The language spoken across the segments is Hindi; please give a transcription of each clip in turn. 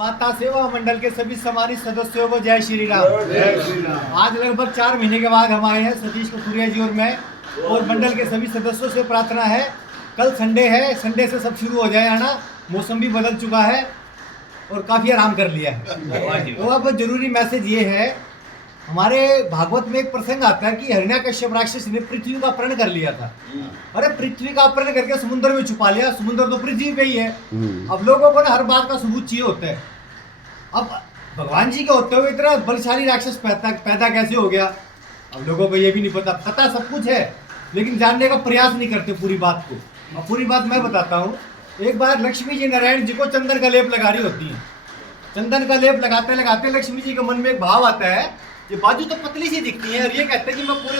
माता सेवा मंडल के सभी सम्मानित सदस्यों को जय श्री राम। आज लगभग 4 महीने के बाद हम आए हैं, सतीश कपूरिया जी और मैं, और मंडल के सभी सदस्यों से प्रार्थना है कल संडे है, संडे से सब शुरू हो जाए आना। मौसम भी बदल चुका है और काफी आराम कर लिया है। तो अब जरूरी मैसेज ये है, हमारे भागवत में एक प्रसंग आता है कि हिरण्यकश्यप राक्षस ने पृथ्वी का अपहरण कर लिया था। अरे पृथ्वी का अपहरण करके समुद्र में छुपा लिया। समुद्र तो पृथ्वी पे ही है। अब लोगों को ना हर बात का सबूत चाहिए होता है। अब भगवान जी के होते हुए इतना बलशाली राक्षस पैदा कैसे हो गया, अब लोगों को ये भी नहीं पता सब कुछ है, लेकिन जानने का प्रयास नहीं करते पूरी बात को। अब पूरी बात मैं बताता हूँ। एक बार लक्ष्मी जी नारायण जी को चंदन का लेप लगा रही होती है। चंदन का लेप लगाते लगाते लक्ष्मी जी के मन में एक भाव आता है, ये बाजू तो पतली सी दिखती है और ये कहते हैं कि मैं पूरे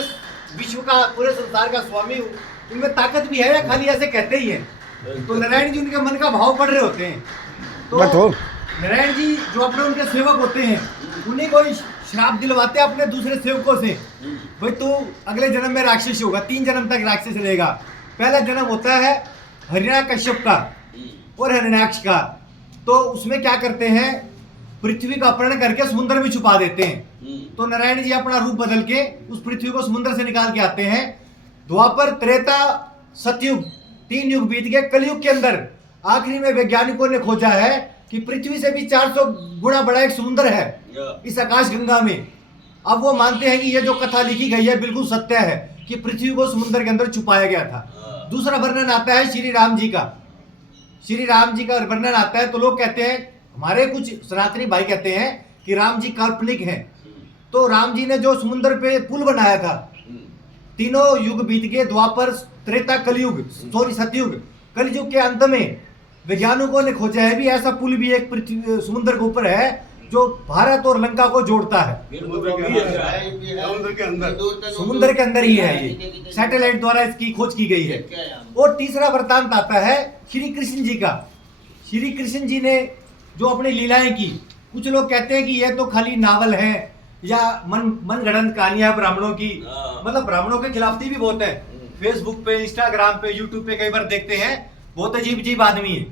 विश्व का, पूरे संसार का स्वामी हूँ, इनमें ताकत भी है या खाली ऐसे कहते ही है। तो नारायण जी उनके मन का भाव पढ़ रहे होते हैं। तो नारायण जी जो अपने उनके सेवक होते हैं उन्हीं को श्राप दिलवाते हैं अपने दूसरे सेवकों से, भाई तू अगले जन्म में राक्षस होगा, 3 जन्म तक राक्षस रहेगा। पहला जन्म होता है हिरण्यकश्यप का और हिरण्याक्ष का। तो उसमें क्या करते हैं, पृथ्वी का अपहरण करके समुद्र में छुपा देते हैं। तो नारायण जी अपना रूप बदल के उस पृथ्वी को समुद्र से निकाल के आते हैं। द्वापर, त्रेता, सतयुग, 3 युग बीत गए। कलयुग के अंदर आखिरी में वैज्ञानिकों ने खोजा है कि पृथ्वी से भी 400 गुना बड़ा एक समुद्र है इस आकाश गंगा में। अब वो मानते हैं कि ये जो कथा लिखी गई है बिल्कुल सत्य है कि पृथ्वी को समुद्र के अंदर छुपाया गया था। दूसरा वर्णन आता है श्री राम जी का। श्री राम जी का वर्णन आता है तो लोग कहते हैं, हमारे कुछ सनातनी भाई कहते हैं कि राम जी काल्पनिक हैं। तो राम जी ने जो समुद्र पे पुल बनाया था, तीनों युग बीत गए, द्वापर, त्रेता, कलयुग, सतयुग। कलयुग के अंत में वैज्ञानिकों ने खोजा है भी ऐसा पुल भी एक पृथ्वी समुद्र के ऊपर है जो भारत और लंका को जोड़ता है। समुद्र के अंदर ही है, ये सैटेलाइट द्वारा इसकी खोज की गई है। और तीसरा वृत्तांत आता है श्री कृष्ण जी का। श्री कृष्ण जी ने जो अपनी लीलाएं की, कुछ लोग कहते हैं कि यह तो खाली नावल है या मन गढ़ंत कहानियां ब्राह्मणों की। मतलब ब्राह्मणों के खिलाफती भी बहुत है। फेसबुक पे, इंस्टाग्राम पे, यूट्यूब पे कई बार देखते हैं, बहुत अजीब आदमी है।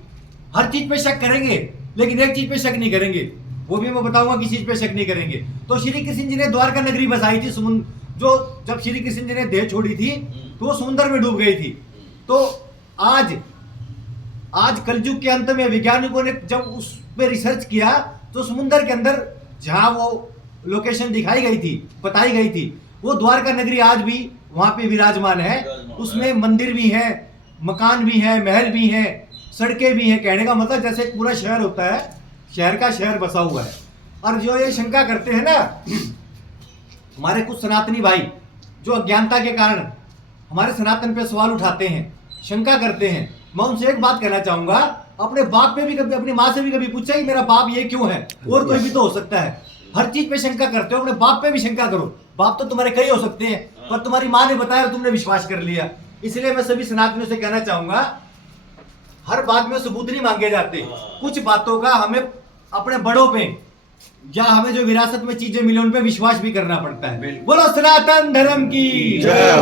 हर चीज पे शक करेंगे लेकिन एक चीज पे शक नहीं करेंगे, वो भी मैं बताऊंगा किस चीज पे शक नहीं करेंगे। तो श्री कृष्ण जी ने द्वारका नगरी बसाई थी। जो जब श्री कृष्ण जी ने देह छोड़ी थी तो वो समुद्र में डूब गई थी। तो आज कलयुग के अंत में वैज्ञानिकों ने जब उस पे रिसर्च किया तो समुद्र के अंदर जहां वो लोकेशन दिखाई गई थी, बताई गई थी, वो द्वारका नगरी आज भी वहां पे विराजमान है। उसमें मंदिर भी है, मकान भी है, महल भी है, सड़कें भी हैं। कहने का मतलब जैसे एक पूरा शहर होता है, शहर का शहर बसा हुआ है। और जो ये शंका करते हैं ना हमारे कुछ सनातनी भाई, जो अज्ञानता के कारण हमारे सनातन पे सवाल उठाते हैं, शंका करते हैं, मैं उनसे एक बात कहना चाहूंगा, अपने बाप पे भी कभी, अपनी माँ से भी कभी पूछा कि मेरा बाप ये क्यों है, और कोई भी तो हो सकता है। हर चीज पे शंका करते हो, अपने बाप पे भी शंका करो। बाप तो तुम्हारे कई हो सकते हैं, पर तुम्हारी माँ ने बताया और तुमने विश्वास कर लिया। इसलिए मैं सभी सनातनियों से कहना चाहूंगा, हर बात में सबूत नहीं मांगे जाते। कुछ बातों का हमें अपने बड़ों पे या हमें जो विरासत में चीजें मिली उन पे विश्वास भी करना पड़ता है। बोलो सनातन धर्म की जय।